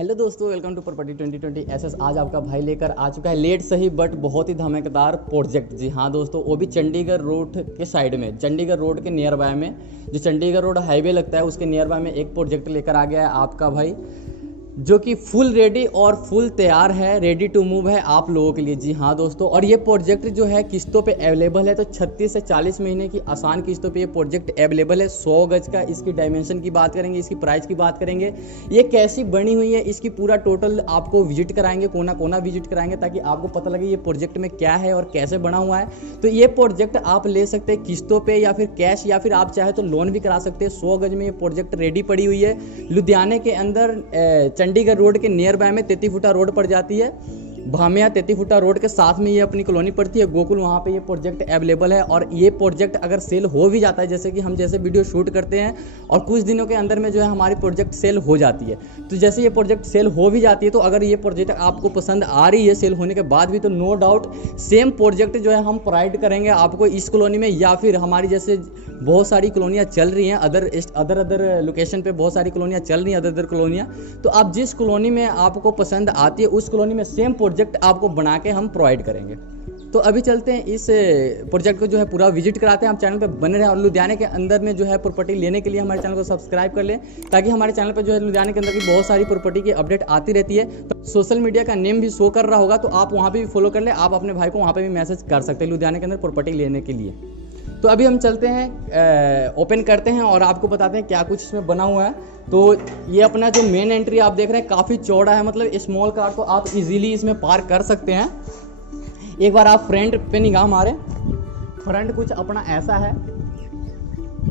Hello दोस्तों, welcome to property 2020 SS. आज आपका भाई लेकर आ चुका है लेट सही बट बहुत ही धमाकेदार प्रोजेक्ट। जी हाँ दोस्तों, वो भी चंडीगढ़ रोड के साइड में, चंडीगढ़ रोड के नियर बाय में, जो चंडीगढ़ रोड हाईवे लगता है उसके नियर बाय में एक प्रोजेक्ट लेकर आ गया है आपका भाई, जो कि फुल रेडी और फुल तैयार है, रेडी टू मूव है आप लोगों के लिए। जी हाँ दोस्तों, और ये प्रोजेक्ट जो है किस्तों पे अवेलेबल है, तो 36 से 40 महीने की आसान किस्तों पे ये प्रोजेक्ट अवेलेबल है। 100 गज का, इसकी डायमेंशन की बात करेंगे, इसकी प्राइस की बात करेंगे, ये कैसी बनी हुई है, इसकी पूरा टोटल आपको विजिट कराएंगे, कोना कोना विजिट कराएंगे, ताकि आपको पता लगे ये प्रोजेक्ट में क्या है और कैसे बना हुआ है। तो ये प्रोजेक्ट आप ले सकते हैं किस्तों पे या फिर कैश, या फिर आप चाहे तो लोन भी करा सकते हैं। 100 गज में ये प्रोजेक्ट रेडी पड़ी हुई है, लुधियाने के अंदर चंडीगढ़ रोड के नियर बाय में 33 फुटा रोड पड़ जाती है। भामिया 33 फुटा रोड के साथ में ये अपनी कॉलोनी पड़ती है गोकुल, वहाँ पे ये प्रोजेक्ट अवेलेबल है। और ये प्रोजेक्ट अगर सेल हो भी जाता है, जैसे कि हम जैसे वीडियो शूट करते हैं और कुछ दिनों के अंदर में जो है हमारी प्रोजेक्ट सेल हो जाती है, तो जैसे ये प्रोजेक्ट सेल हो भी जाती है, तो अगर ये प्रोजेक्ट आपको पसंद आ रही है सेल होने के बाद भी, तो नो डाउट सेम प्रोजेक्ट जो है हम प्रोवाइड करेंगे आपको इस कॉलोनी में, या फिर हमारी जैसे बहुत सारी कॉलोनियाँ चल रही हैं अदर लोकेशन पे, बहुत सारी कॉलोनियाँ चल रही हैं अदर कॉलोनियाँ। तो आप जिस कॉलोनी में आपको पसंद आती है उस कॉलोनी में सेम प्रोजेक्ट आपको बना के हम प्रोवाइड करेंगे। तो अभी चलते हैं इस प्रोजेक्ट को जो है पूरा विजिट कराते हैं। आप चैनल पे बने रहें और लुधियाने के अंदर में जो है प्रॉपर्टी लेने के लिए हमारे चैनल को सब्सक्राइब कर लें, ताकि हमारे चैनल पे जो है लुधियाने के अंदर की बहुत सारी प्रॉपर्टी की अपडेट आती रहती है। तो सोशल मीडिया का नेम भी शो कर रहा होगा, तो आप वहाँ पर भी फॉलो कर लें। आप अपने भाई को वहाँ पर भी मैसेज कर सकते हैं लुधियाने के अंदर प्रॉपर्टी लेने के लिए। तो अभी हम चलते हैं, ओपन करते हैं और आपको बताते हैं क्या कुछ इसमें बना हुआ है। तो ये अपना जो मेन एंट्री आप देख रहे हैं काफ़ी चौड़ा है, मतलब स्मॉल कार तो आप इजीली इसमें पार्क कर सकते हैं। एक बार आप फ्रंट पे निगाह मारें, फ्रंट कुछ अपना ऐसा है।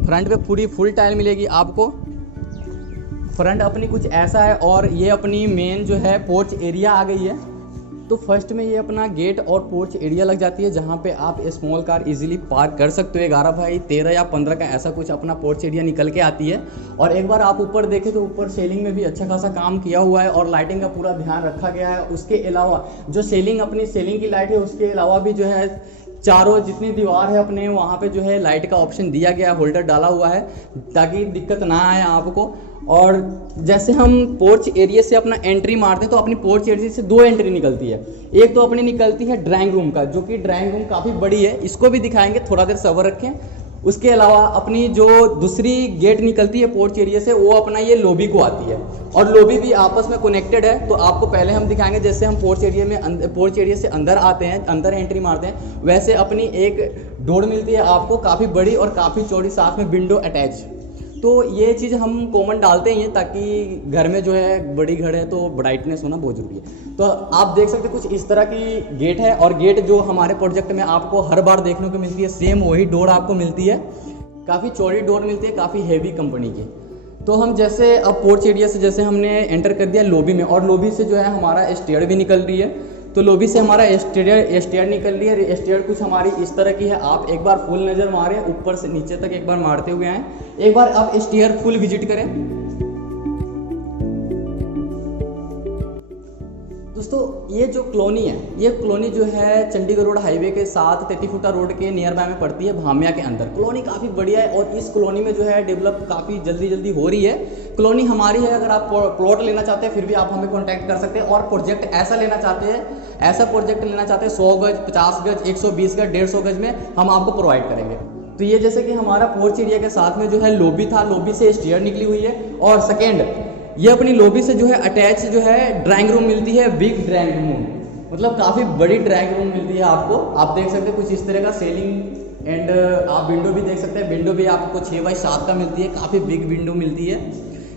फ्रंट पे पूरी फुल टाइल मिलेगी आपको, फ्रंट अपनी कुछ ऐसा है। और ये अपनी मेन जो है पोर्च एरिया आ गई है। तो फर्स्ट में ये अपना गेट और पोर्च एरिया लग जाती है, जहाँ पे आप स्मॉल कार इजीली पार्क कर सकते हो। 11 बाई 13 या 15 का ऐसा कुछ अपना पोर्च एरिया निकल के आती है। और एक बार आप ऊपर देखें तो ऊपर सेलिंग में भी अच्छा खासा काम किया हुआ है और लाइटिंग का पूरा ध्यान रखा गया है। उसके अलावा जो सेलिंग अपनी सेलिंग की लाइट है, उसके अलावा भी जो है चारों जितनी दीवार है अपने वहाँ पे जो है लाइट का ऑप्शन दिया गया है, होल्डर डाला हुआ है ताकि दिक्कत ना आए आपको। और जैसे हम पोर्च एरिया से अपना एंट्री मारते हैं तो अपनी पोर्च एरिया से 2 एंट्री निकलती है। एक तो अपनी निकलती है ड्राइंग रूम का, जो कि ड्राइंग रूम काफ़ी बड़ी है, इसको भी दिखाएंगे, थोड़ा देर सब्र रखें। उसके अलावा अपनी जो दूसरी गेट निकलती है पोर्च एरिया से, वो अपना ये लॉबी को आती है, और लॉबी भी आपस में कनेक्टेड है। तो आपको पहले हम दिखाएंगे, जैसे हम पोर्च एरिया से अंदर आते हैं, अंदर एंट्री मारते हैं, वैसे अपनी एक डोर मिलती है आपको काफ़ी बड़ी और काफ़ी चौड़ी, साथ में विंडो अटैच। तो ये चीज़ हम कॉमन डालते हैं ताकि घर में जो है बड़ी घर है तो ब्राइटनेस होना बहुत ज़रूरी है। तो आप देख सकते हैं कुछ इस तरह की गेट है, और गेट जो हमारे प्रोजेक्ट में आपको हर बार देखने को मिलती है, सेम वही डोर आपको मिलती है। काफ़ी चौड़ी डोर मिलती है, काफ़ी हैवी कंपनी की। तो हम जैसे अब पोर्च एरिया से जैसे हमने एंटर कर दिया लॉबी में, और लॉबी से जो है हमारा स्टेयर भी निकल रही है। तो लॉबी से हमारा स्टेयर निकल रही है। स्टेयर कुछ हमारी इस तरह की है, आप एक बार फुल नज़र मारें, ऊपर से नीचे तक एक बार मारते हुए आएँ। एक बार आप स्टेयर फुल विजिट करें। दोस्तों ये जो कॉलोनी है, ये कॉलोनी जो है चंडीगढ़ रोड हाईवे के साथ 33 फुटा रोड के नियर बाय में पड़ती है, भामिया के अंदर। कॉलोनी काफ़ी बढ़िया है और इस कॉलोनी में जो है डेवलप काफ़ी जल्दी हो रही है। कॉलोनी हमारी है, अगर आप प्लॉट लेना चाहते हैं फिर भी आप हमें कॉन्टैक्ट कर सकते हैं। और प्रोजेक्ट ऐसा लेना चाहते हैं, ऐसा प्रोजेक्ट लेना चाहते हैं 100 गज, 50 गज, 120 गज, 150 गज में हम आपको प्रोवाइड करेंगे। तो ये जैसे कि हमारा पोर्च एरिया के साथ में जो है लॉबी था, लॉबी से स्टेयर निकली हुई है। और सेकेंड, ये अपनी लॉबी से जो है अटैच जो है ड्राइंग रूम मिलती है, बिग ड्राइंग रूम, मतलब काफ़ी बड़ी ड्राइंग रूम मिलती है आपको। आप देख सकते हैं कुछ इस तरह का सेलिंग, एंड आप विंडो भी देख सकते हैं। विंडो भी आपको 6 बाई 7 का मिलती है, काफ़ी बिग विंडो मिलती है,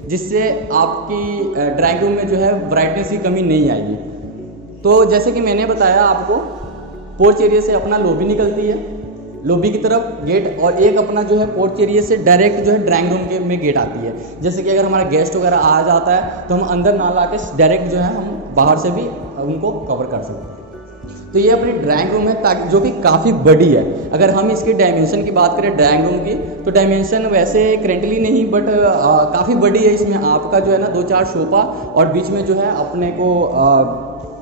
जिससे आपकी ड्राइंग रूम में जो है ब्राइटनेस की कमी नहीं आएगी। तो जैसे कि मैंने बताया आपको, पोर्च एरिया से अपना लॉबी निकलती है, लॉबी की तरफ गेट, और एक अपना जो है पोर्च एरिया से डायरेक्ट जो है ड्राइंग रूम के में गेट आती है। जैसे कि अगर हमारा गेस्ट वगैरह आ जाता है तो हम अंदर ना ला के डायरेक्ट जो है हम बाहर से भी उनको कवर कर सकते हैं। तो ये अपनी ड्राइंग रूम है, ताकि जो कि काफ़ी बड़ी है। अगर हम इसकी डायमेंशन की बात करें ड्राइंग रूम की, तो डायमेंशन वैसे करेंटली नहीं बट काफ़ी बड़ी है। इसमें आपका जो है ना 2-4 सोफा, और बीच में जो है अपने को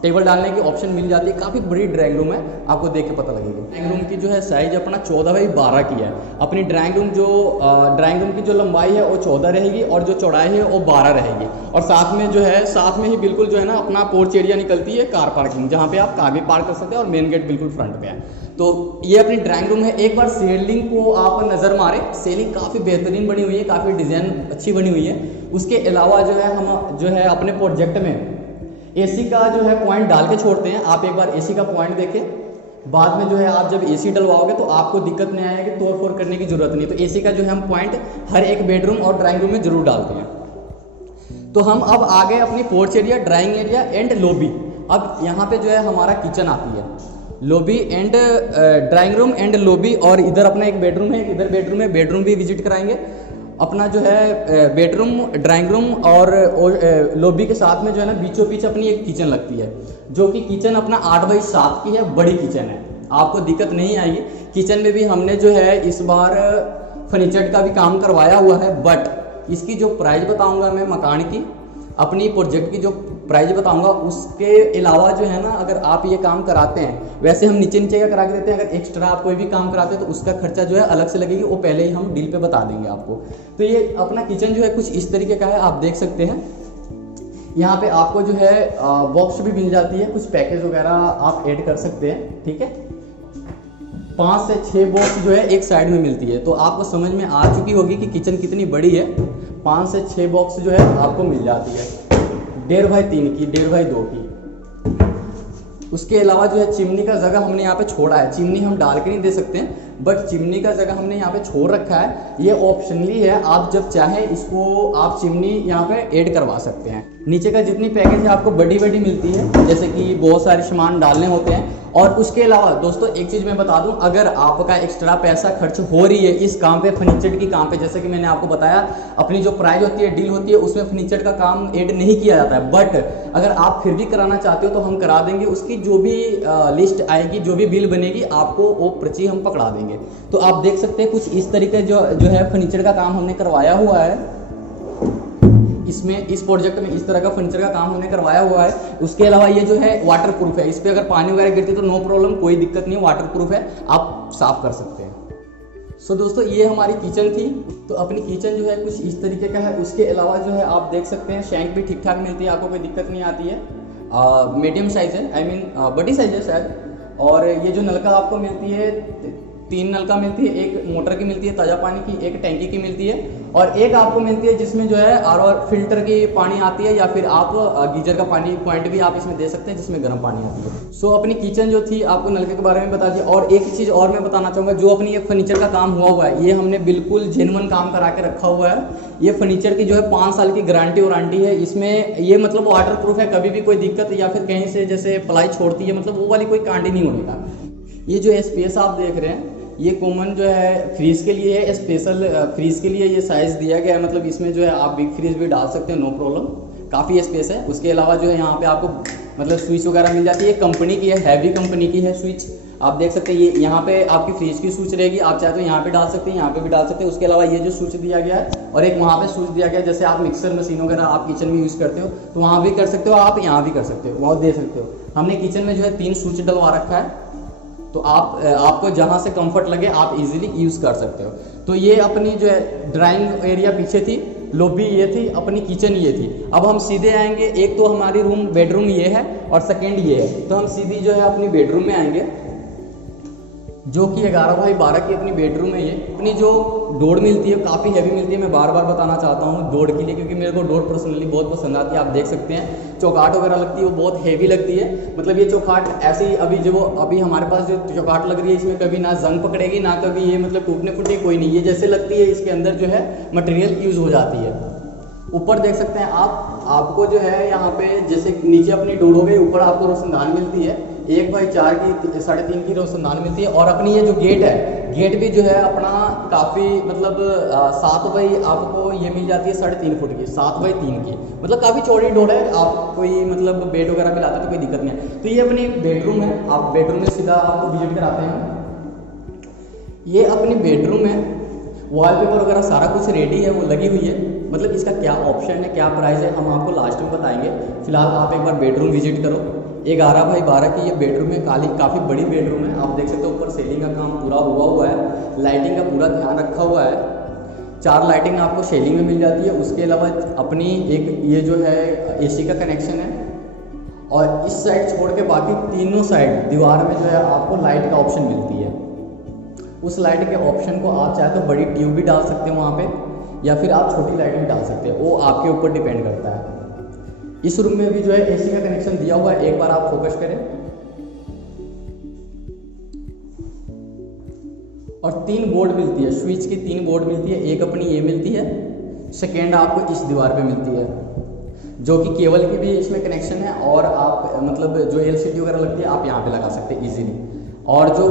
टेबल डालने की ऑप्शन मिल जाती है। काफ़ी बड़ी ड्राइंग रूम है, आपको देख के पता लगेगा। ड्राइंग रूम की जो है साइज अपना 14x12 की है। अपनी ड्राइंग रूम की जो लंबाई है वो 14 रहेगी और जो चौड़ाई है वो 12 रहेगी। और साथ में ही बिल्कुल जो है ना अपना पोर्च एरिया निकलती है कार पार्किंग, जहाँ पे आप कार भी पार्क कर सकते हैं और मेन गेट बिल्कुल फ्रंट पे है। तो ये अपनी ड्राइंग रूम है। एक बार सीलिंग को आप नज़र मारें, सीलिंग काफ़ी बेहतरीन बनी हुई है, काफ़ी डिज़ाइन अच्छी बनी हुई है। उसके अलावा जो है हम जो है अपने प्रोजेक्ट में एसी का जो है पॉइंट डाल के छोड़ते हैं। आप एक बार एसी का पॉइंट देखें, बाद में जो है आप जब एसी डलवाओगे तो आपको दिक्कत नहीं आएगी, तोड़ फोड़ करने की जरूरत नहीं। तो एसी का जो है हम पॉइंट हर एक बेडरूम और ड्राइंग रूम में जरूर डालते हैं। तो हम अब आ गए अपनी porch area, drawing area and lobby. अब यहाँ पे जो है हमारा किचन आती है, lobby and drawing room and lobby, और इधर अपना एक बेडरूम है, इधर बेडरूम है, बेडरूम भी विजिट कराएंगे। अपना जो है बेडरूम, ड्राइंग रूम और लॉबी के साथ में जो है ना बीचों बीच अपनी एक किचन लगती है, जो कि किचन अपना 8x7 की है, बड़ी किचन है, आपको दिक्कत नहीं आएगी। किचन में भी हमने जो है इस बार फर्नीचर का भी काम करवाया हुआ है, बट इसकी जो प्राइस बताऊंगा मैं मकान की, अपनी प्रोजेक्ट की जो प्राइस बताऊंगा, उसके अलावा जो है ना अगर आप ये काम कराते हैं, वैसे हम नीचे का करा के देते हैं, अगर एक्स्ट्रा आप कोई भी काम कराते हैं तो उसका खर्चा जो है अलग से लगेगी, वो पहले ही हम डील पे बता देंगे आपको। तो ये अपना किचन जो है कुछ इस तरीके का है, आप देख सकते हैं। यहाँ पे आपको जो है बॉक्स भी मिल जाती है, कुछ पैकेज वगैरह आप ऐड कर सकते हैं, ठीक है। 5 से 6 बॉक्स जो है एक साइड में मिलती है, तो आपको समझ में आ चुकी होगी कि किचन कितनी बड़ी है। 5 से 6 बॉक्स जो है आपको मिल जाती है, 1.5x3 की, 1.5x2 की। उसके अलावा जो है चिमनी का जगह हमने यहाँ पे छोड़ा है, चिमनी हम डाल के नहीं दे सकते हैं, बट चिमनी का जगह हमने यहाँ पे छोड़ रखा है, ये ऑप्शनली है, आप जब चाहें इसको आप चिमनी यहाँ पे ऐड करवा सकते हैं। नीचे का जितनी पैकेज है आपको बड़ी मिलती है, जैसे कि बहुत सारे सामान डालने होते हैं। और उसके अलावा दोस्तों एक चीज़ मैं बता दूं, अगर आपका एक्स्ट्रा पैसा खर्च हो रही है इस काम पे, फर्नीचर की काम पे, जैसे कि मैंने आपको बताया अपनी जो प्राइस होती है, डील होती है, उसमें फर्नीचर का काम ऐड नहीं किया जाता है, बट अगर आप फिर भी कराना चाहते हो तो हम करा देंगे। उसकी जो भी लिस्ट आएगी, जो भी बिल बनेगी, आपको वो पर्ची हम पकड़ा देंगे। तो आप देख सकते हैं कुछ इस तरीके जो है फर्नीचर का काम हमने करवाया हुआ है। इसमें इस प्रोजेक्ट में इस तरह का फर्नीचर का काम हमने करवाया हुआ है। उसके अलावा ये जो है वाटर प्रूफ है, इस पर अगर पानी वगैरह गिरती है तो नो प्रॉब्लम, कोई दिक्कत नहीं है, वाटर प्रूफ है, आप साफ कर सकते हैं। सो दोस्तों ये हमारी किचन थी। तो अपनी किचन जो है कुछ इस तरीके का है। उसके अलावा जो है आप देख सकते हैं शैंक भी ठीक ठाक मिलती है, आपको कोई दिक्कत नहीं आती है। मीडियम साइज है, आई मीन बड़ी साइज है शायद। और ये जो नलका आपको मिलती है, 3 नलका मिलती है, एक मोटर की मिलती है ताज़ा पानी की, एक टैंकी की मिलती है, और एक आपको मिलती है जिसमें जो है आर फिल्टर की पानी आती है, या फिर आप गीजर का पानी पॉइंट भी आप इसमें दे सकते हैं जिसमें गर्म पानी आती है। सो अपनी किचन जो थी आपको नलके के बारे में बता दिया। और एक चीज़ और मैं बताना चाहूँगा, जो अपनी ये फर्नीचर का काम हुआ है, ये हमने बिल्कुल जेन्युइन काम करा के रखा हुआ है। ये फर्नीचर की जो है 5 साल की गारंटी वारंटी है इसमें। ये मतलब वाटर प्रूफ है, कभी भी कोई दिक्कत या फिर कहीं से जैसे प्लाई छोड़ती है, मतलब वो वाली कोई कांड ही नहीं होने का। ये जो स्पेस आप देख रहे हैं, ये कॉमन जो है फ्रीज के लिए है, स्पेशल फ्रीज के लिए ये साइज़ दिया गया है, मतलब इसमें जो है आप बिग फ्रीज भी डाल सकते हैं, नो प्रॉब्लम, काफ़ी स्पेस है। उसके अलावा जो है यहाँ पे आपको मतलब स्विच वगैरह मिल जाती है, कंपनी की है, हैवी कंपनी की है स्विच, आप देख सकते हैं। ये यहाँ पे आपकी फ्रीज की स्विच रहेगी, आप चाहे तो यहाँ पे डाल सकते हैं, यहाँ पे भी डाल सकते हैं। उसके अलावा ये जो स्विच दिया गया है और एक वहाँ पे स्विच दिया गया है, जैसे आप मिक्सर मशीन वगैरह आप किचन में यूज़ करते हो तो वहाँ भी कर सकते हो, आप यहाँ भी कर सकते हो, वहाँ दे सकते हो। हमने किचन में जो है 3 स्विच डलवा रखा है, तो आपको जहाँ से कंफर्ट लगे आप इजीली यूज़ कर सकते हो। तो ये अपनी जो है ड्राइंग एरिया पीछे थी, लॉबी ये थी, अपनी किचन ये थी। अब हम सीधे आएंगे, एक तो हमारी बेडरूम ये है और सेकंड ये है, तो हम सीधी जो है अपनी बेडरूम में आएंगे, जो कि 11x12 की अपनी बेडरूम है। ये अपनी जो डोर मिलती है काफ़ी हैवी मिलती है, मैं बार बार बताना चाहता हूँ डोर के लिए, क्योंकि मेरे को डोर पर्सनली बहुत पसंद आती है। आप देख सकते हैं चौकाट वगैरह लगती है, वो बहुत हैवी लगती है, मतलब ये चौकाट ऐसे ही अभी हमारे पास जो चौकाट लग रही है इसमें कभी ना जंग पकड़ेगी ना कभी ये मतलब टूटने फूटने कोई नहीं, ये जैसे लगती है इसके अंदर जो है मटेरियल यूज़ हो जाती है। ऊपर देख सकते हैं आपको जो है यहाँ पे जैसे नीचे अपनी डोर हो गई, ऊपर आपको रोशनदान मिलती है, 1x4 की 3.5 की रोशनदान मिलती है। और अपनी ये जो गेट है, गेट भी जो है अपना काफ़ी मतलब 7x आपको ये मिल जाती है 3.5 फुट की, 7x3 की, मतलब काफ़ी चौड़ी डोर है। आप कोई मतलब बेड वगैरह भी लाते हो तो कोई दिक्कत नहीं है। तो ये अपनी बेडरूम है, आप बेडरूम में सीधा आपको विजिट कराते हैं। ये अपनी बेडरूम है, वॉलपेपर वगैरह सारा कुछ रेडी है, वो लगी हुई है। मतलब इसका क्या ऑप्शन है, क्या प्राइस है, हम आपको लास्ट में बताएंगे। फिलहाल आप एक बार बेडरूम विजिट करो। 11x12 की ये बेडरूम है, काफ़ी बड़ी बेडरूम है। आप देख सकते हो ऊपर सेलिंग का काम पूरा हुआ है, लाइटिंग का पूरा ध्यान रखा हुआ है। 4 लाइटिंग आपको सेलिंग में मिल जाती है। उसके अलावा अपनी एक ये जो है AC का कनेक्शन है, और इस साइड छोड़ के बाकी तीनों साइड दीवार में जो है आपको लाइट का ऑप्शन मिलती है। उस लाइट के ऑप्शन को आप चाहे तो बड़ी ट्यूब भी डाल सकते हो वहाँ पे, या फिर आप छोटी लाइट भी डाल सकते हैं, वो आपके ऊपर डिपेंड करता है। इस रूम में भी जो है AC का कनेक्शन दिया हुआ है, एक बार आप फोकस करें। और 3 बोर्ड मिलती है, स्विच की 3 बोर्ड मिलती है। एक अपनी ये मिलती है, सेकेंड आपको इस दीवार पे मिलती है, जो कि केबल की भी इसमें कनेक्शन है, और आप मतलब जो LCD वगैरह लगती है आप यहाँ पे लगा सकते हैं इजीली। और जो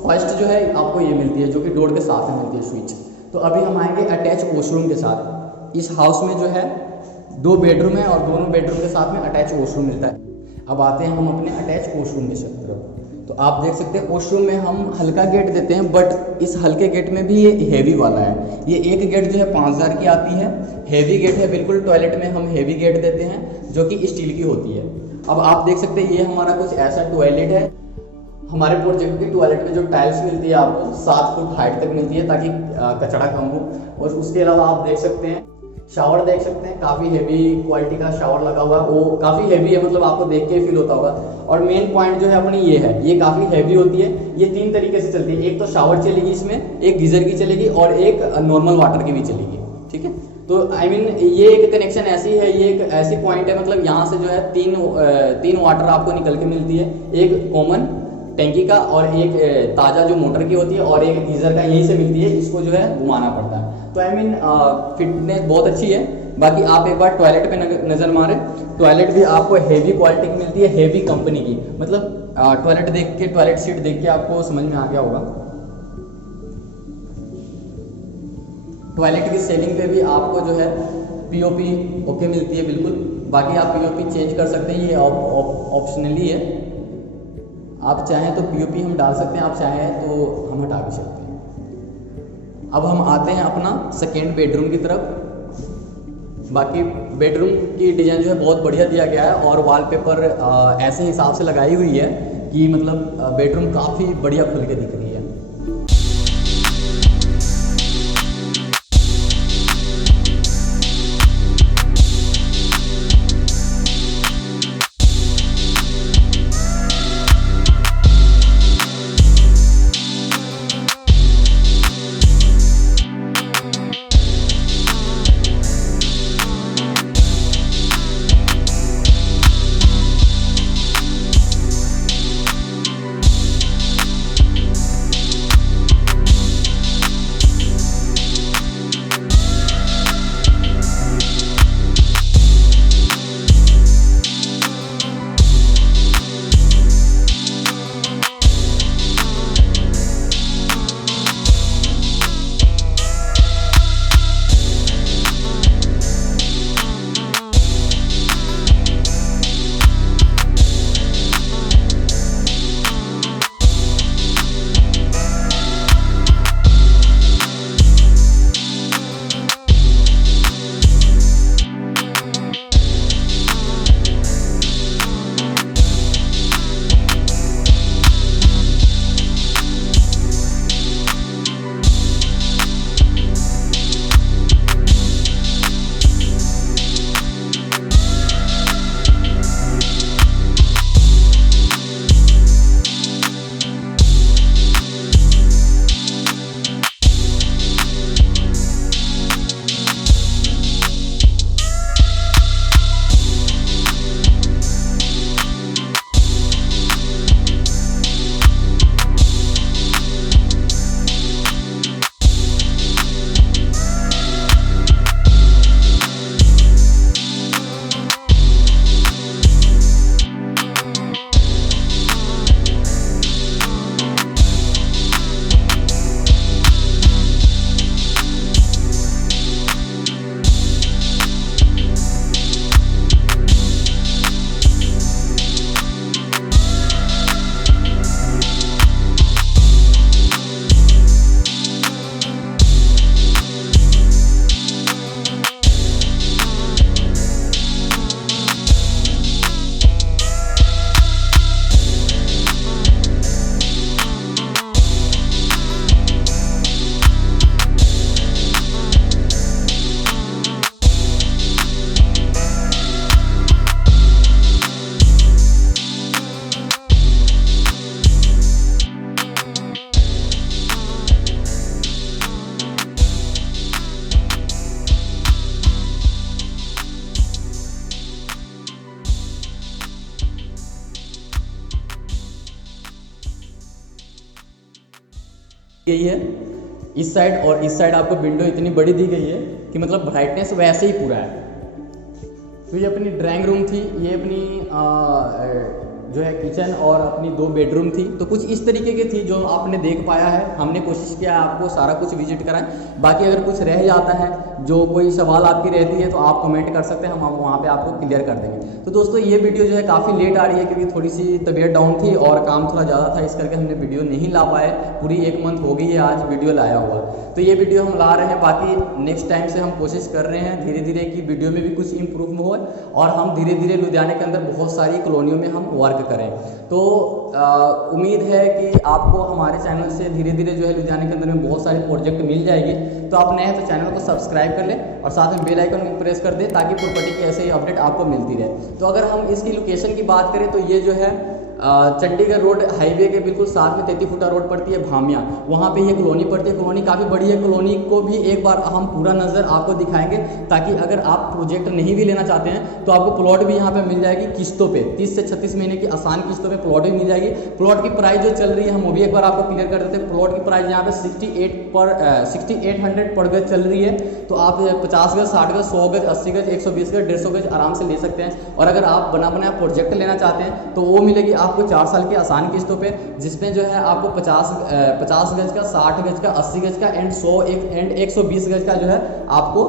फर्स्ट जो है आपको ये मिलती है, जो कि डोर के साथ में मिलती है स्विच। तो अभी हम आएंगे अटैच वॉशरूम के साथ। इस हाउस में जो है 2 बेडरूम है, और दोनों बेडरूम के साथ में अटैच वॉशरूम मिलता है। अब आते हैं हम अपने अटैच वॉशरूम की तरफ। तो आप देख सकते हैं वॉशरूम में हम हल्का गेट देते हैं, बट इस हल्के गेट में भी ये हेवी वाला है। ये एक गेट जो है 5000 की आती है, हेवी गेट है बिल्कुल। टॉयलेट में हम हेवी गेट देते हैं जो कि स्टील की होती है। अब आप देख सकते हैं ये हमारा कुछ ऐसा टॉयलेट है। हमारे प्रोजेक्ट की टॉयलेट में जो टाइल्स मिलती है आपको 7 फुट हाइट तक मिलती है, ताकि कचरा कम हो। और उसके अलावा आप देख सकते हैं शावर देख सकते हैं, काफ़ी हेवी क्वालिटी का शावर लगा हुआ है। वो काफ़ी हेवी है, मतलब आपको देख के फील होता होगा। और मेन पॉइंट जो है अपनी ये है, ये काफ़ी हेवी होती है। ये 3 तरीके से चलती है, एक तो शावर चलेगी इसमें, एक गीजर की चलेगी, और एक नॉर्मल वाटर की भी चलेगी। ठीक है, तो आई मीन ये एक कनेक्शन ऐसी है, ये एक ऐसी पॉइंट है, मतलब यहाँ से जो है तीन वाटर आपको निकल के मिलती है। एक कॉमन टैंकी का, और एक ताज़ा जो मोटर की होती है, और एक गीज़र का, यहीं से मिलती है। इसको जो है घुमाना पड़ता है। तो आई मीन फिटनेस बहुत अच्छी है। बाकी आप एक बार टॉयलेट पे नज़र मारें, टॉयलेट भी आपको हेवी क्वालिटी की मिलती है, हेवी कंपनी की। मतलब टॉयलेट देख के, टॉयलेट सीट देख के आपको समझ में आ गया होगा। टॉयलेट की सेलिंग पे भी आपको जो है POP ओके मिलती है बिल्कुल। बाकी आप POP चेंज कर सकते हैं, ये ऑप्शनली है। आप चाहें तो POP हम डाल सकते हैं, आप चाहें तो हम हटा भी सकते हैं। अब हम आते हैं अपना सेकेंड बेडरूम की तरफ। बाकी बेडरूम की डिज़ाइन जो है बहुत बढ़िया दिया गया है, और वॉलपेपर ऐसे हिसाब से लगाई हुई है कि मतलब बेडरूम काफ़ी बढ़िया खुल के दिख रही है। गई है इस साइड, और इस साइड आपको विंडो इतनी बड़ी दी गई है कि मतलब ब्राइटनेस वैसे ही पूरा है। तो ये अपनी ड्राइंग रूम थी, ये अपनी जो है किचन और अपनी 2 बेडरूम थी। तो कुछ इस तरीके की थी जो आपने देख पाया है। हमने कोशिश किया है आपको सारा कुछ विजिट कराएं। बाकी अगर कुछ रह जाता है, जो कोई सवाल आपकी रहती है, तो आप कमेंट कर सकते हैं, हम वहाँ पे आपको क्लियर कर देंगे। तो दोस्तों ये वीडियो जो है काफ़ी लेट आ रही है क्योंकि थोड़ी सी तबीयत डाउन थी और काम थोड़ा ज़्यादा था, इस करके हमने वीडियो नहीं ला पाए। पूरी 1 मंथ हो गई है आज वीडियो लाया हुआ। तो ये वीडियो हम ला रहे हैं। बाकी नेक्स्ट टाइम से हम कोशिश कर रहे हैं धीरे धीरे कि वीडियो में भी कुछ इम्प्रूव हो और हम धीरे धीरे लुधियाने के अंदर बहुत सारी कॉलोनियों में हम वर्क करें। तो उम्मीद है कि आपको हमारे चैनल से धीरे धीरे जो है लुधियाने के अंदर में बहुत सारे प्रोजेक्ट मिल जाएगी। तो आप नए हैं तो चैनल को सब्सक्राइब कर लें और साथ में बेल आइकन को प्रेस कर दें ताकि प्रॉपर्टी की ऐसे ही अपडेट आपको मिलती रहे। तो अगर हम इसकी लोकेशन की बात करें तो ये जो है चंडीगढ़ रोड हाईवे के बिल्कुल साथ में 33 फुटा रोड पड़ती है भामिया, वहाँ पे ये कॉलोनी पड़ती है। कॉलोनी काफ़ी बड़ी है। कॉलोनी को भी एक बार हम पूरा नज़र आपको दिखाएंगे ताकि अगर आप प्रोजेक्ट नहीं भी लेना चाहते हैं तो आपको प्लॉट भी यहाँ पे मिल जाएगी किस्तों पे। 30 से 36 महीने की आसान किस्तों पे प्लॉट भी मिल जाएगी। प्लॉट की प्राइस जो चल रही है हम वो भी एक बार आपको क्लियर कर देते हैं। प्लॉट की प्राइस यहाँ पे 6800 पर गज चल रही है। तो आप 50 गज, 60 गज, 100 गज, 80 गज, 120 गज, 150 गज आराम से ले सकते हैं। और अगर आप बना बनाया प्रोजेक्ट लेना चाहते हैं तो वो मिलेगी आपको 4 साल की आसान किस्तों पे, जिसमें जो है आपको 50 गज का, 60 गज का, 80 गज का एंड 120 गज का जो है आपको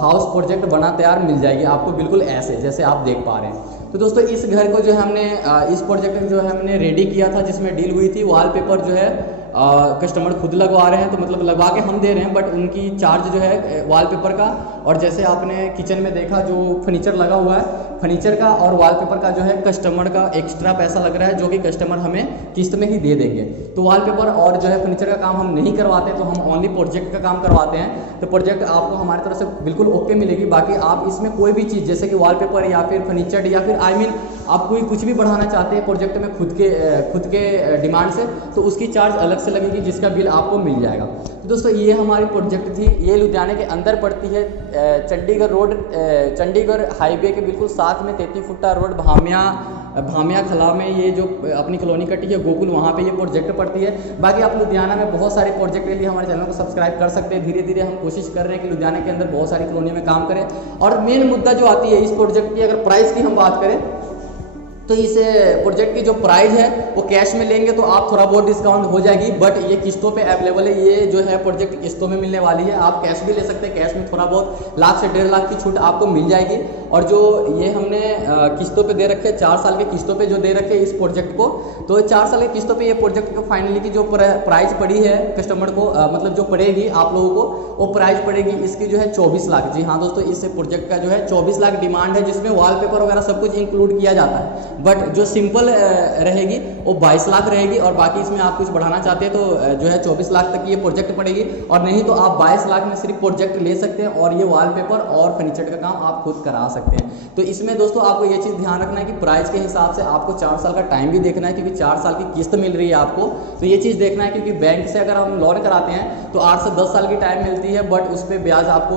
हाउस प्रोजेक्ट बना तैयार मिल जाएगी आपको, बिल्कुल ऐसे जैसे आप देख पा रहे हैं। तो दोस्तों इस घर को जो है हमने इस प्रोजेक्ट जो है हमने रेडी किया था, जिसमें डील हुई थी। वॉलपेपर जो है कस्टमर खुद लगवा रहे हैं, तो मतलब लगवा के हम दे रहे हैं, बट उनकी चार्ज जो है वॉलपेपर का और जैसे आपने किचन में देखा जो फर्नीचर लगा हुआ है, फर्नीचर का और वॉलपेपर का जो है कस्टमर का एक्स्ट्रा पैसा लग रहा है, जो कि कस्टमर हमें किस्त में ही दे देंगे। तो वॉलपेपर और जो है फर्नीचर का काम हम नहीं करवाते, तो हम ओनली प्रोजेक्ट का काम करवाते हैं। तो प्रोजेक्ट आपको हमारी तरफ से बिल्कुल ओके मिलेगी। बाकी आप इसमें कोई भी चीज़ जैसे कि वॉलपेपर या फिर फर्नीचर या फिर आप कोई कुछ भी बढ़ाना चाहते हैं प्रोजेक्ट में खुद के डिमांड से, तो उसकी चार्ज अलग से लगेगी, जिसका बिल आपको मिल जाएगा। तो दोस्तों ये हमारी प्रोजेक्ट थी। ये लुधियाने के अंदर पड़ती है, चंडीगढ़ रोड, चंडीगढ़ हाईवे के बिल्कुल साथ में 33 फुटा रोड भामिया खला में ये जो अपनी कॉलोनी कटी है गोकुल, वहाँ पे ये प्रोजेक्ट पड़ती है। बाकी आप लुधियाना में बहुत सारे प्रोजेक्ट के लिए हमारे चैनल को सब्सक्राइब कर सकते हैं। धीरे धीरे हम कोशिश कर रहे हैं कि लुधियाना के अंदर बहुत सारी कॉलोनी में काम करें। और मेन मुद्दा जो आती है इस प्रोजेक्ट की, अगर प्राइस की हम बात करें तो इस प्रोजेक्ट की जो प्राइस है वो कैश में लेंगे तो आप थोड़ा बहुत डिस्काउंट हो जाएगी, बट ये किस्तों पे अवेलेबल है। ये जो है प्रोजेक्ट किस्तों में मिलने वाली है। आप कैश भी ले सकते हैं, कैश में थोड़ा बहुत 1 लाख से 1.5 लाख की छूट आपको मिल जाएगी। और जो ये हमने किस्तों पे दे रखे, 4 साल के किस्तों पे जो दे रखे इस प्रोजेक्ट को, तो 4 साल के किस्तों पे ये प्रोजेक्ट को फाइनली की जो प्राइस पड़ी है कस्टमर को, मतलब जो पड़ेगी आप लोगों को, वो प्राइस पड़ेगी इसकी जो है 24 लाख। जी हाँ दोस्तों, इस प्रोजेक्ट का जो है 24 लाख डिमांड है, जिसमें वॉलपेपर वगैरह सब कुछ इंक्लूड किया जाता है। बट जो सिंपल रहेगी वो 22 लाख रहेगी, और बाकी इसमें आप कुछ बढ़ाना चाहते हैं तो जो है 24 लाख तक ये प्रोजेक्ट पड़ेगी। और नहीं तो आप 22 लाख में सिर्फ प्रोजेक्ट ले सकते हैं और ये वॉलपेपर और फर्नीचर का काम आप खुद करा सकते हैं। तो इसमें दोस्तों आपको ये चीज़ ध्यान रखना है कि प्राइस के हिसाब से आपको 4 साल का टाइम भी देखना है, क्योंकि 4 साल की किस्त मिल रही है आपको। तो ये चीज़ देखना है, क्योंकि बैंक से अगर हम लोन कराते हैं तो 8 से 10 साल की टाइम मिलती है, बट उस पर ब्याज आपको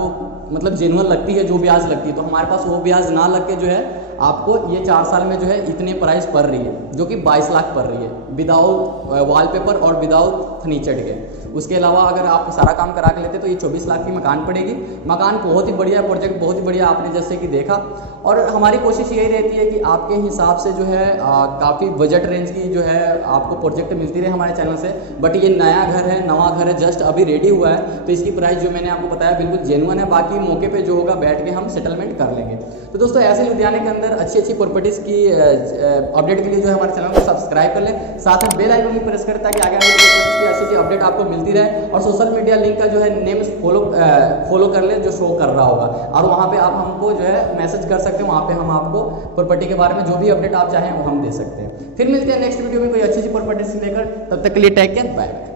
मतलब जेन्युइन लगती है, जो ब्याज लगती है। तो हमारे पास वो ब्याज ना लग के जो है आपको ये 4 साल में जो है इतने प्राइस पड़ रही है, जो कि 22 लाख पड़ रही है विदाउट वॉलपेपर और विदाउट फर्नीचर के। उसके अलावा अगर आप सारा काम करा के लेते तो ये 24 लाख की मकान पड़ेगी। मकान बहुत ही बढ़िया, प्रोजेक्ट बहुत ही बढ़िया आपने जैसे कि देखा। और हमारी कोशिश यही रहती है कि आपके हिसाब से जो है काफ़ी बजट रेंज की जो है आपको प्रोजेक्ट मिलती रहे हमारे चैनल से। बट ये नया घर है, नवा घर है, जस्ट अभी रेडी हुआ है, तो इसकी प्राइस जो मैंने आपको बताया बिल्कुल जेन्युइन है। बाकी मौके पे जो होगा बैठ के हम सेटलमेंट कर लेंगे। तो दोस्तों ऐसे लुधियाने के अंदर अच्छी प्रॉपर्टीज़ की अपडेट के लिए जो है हमारे चैनल को सब्सक्राइब कर लें, साथ में बेल आइकन भी प्रेस करें ताकि आगे आने की अच्छी अपडेट आपको मिलती रहे। और सोशल मीडिया लिंक का जो है नेम फॉलो कर ले, जो शो कर रहा होगा, और वहाँ पे आप हमको जो है मैसेज कर सकते हैं। वहाँ पे हम आपको प्रॉपर्टी के बारे में जो भी अपडेट आप चाहें वो हम दे सकते हैं। फिर मिलते हैं नेक्स्ट वीडियो में कोई अच्छी प्रॉपर्टी से लेकर। तब तक के लिए टेक केयर, बाय।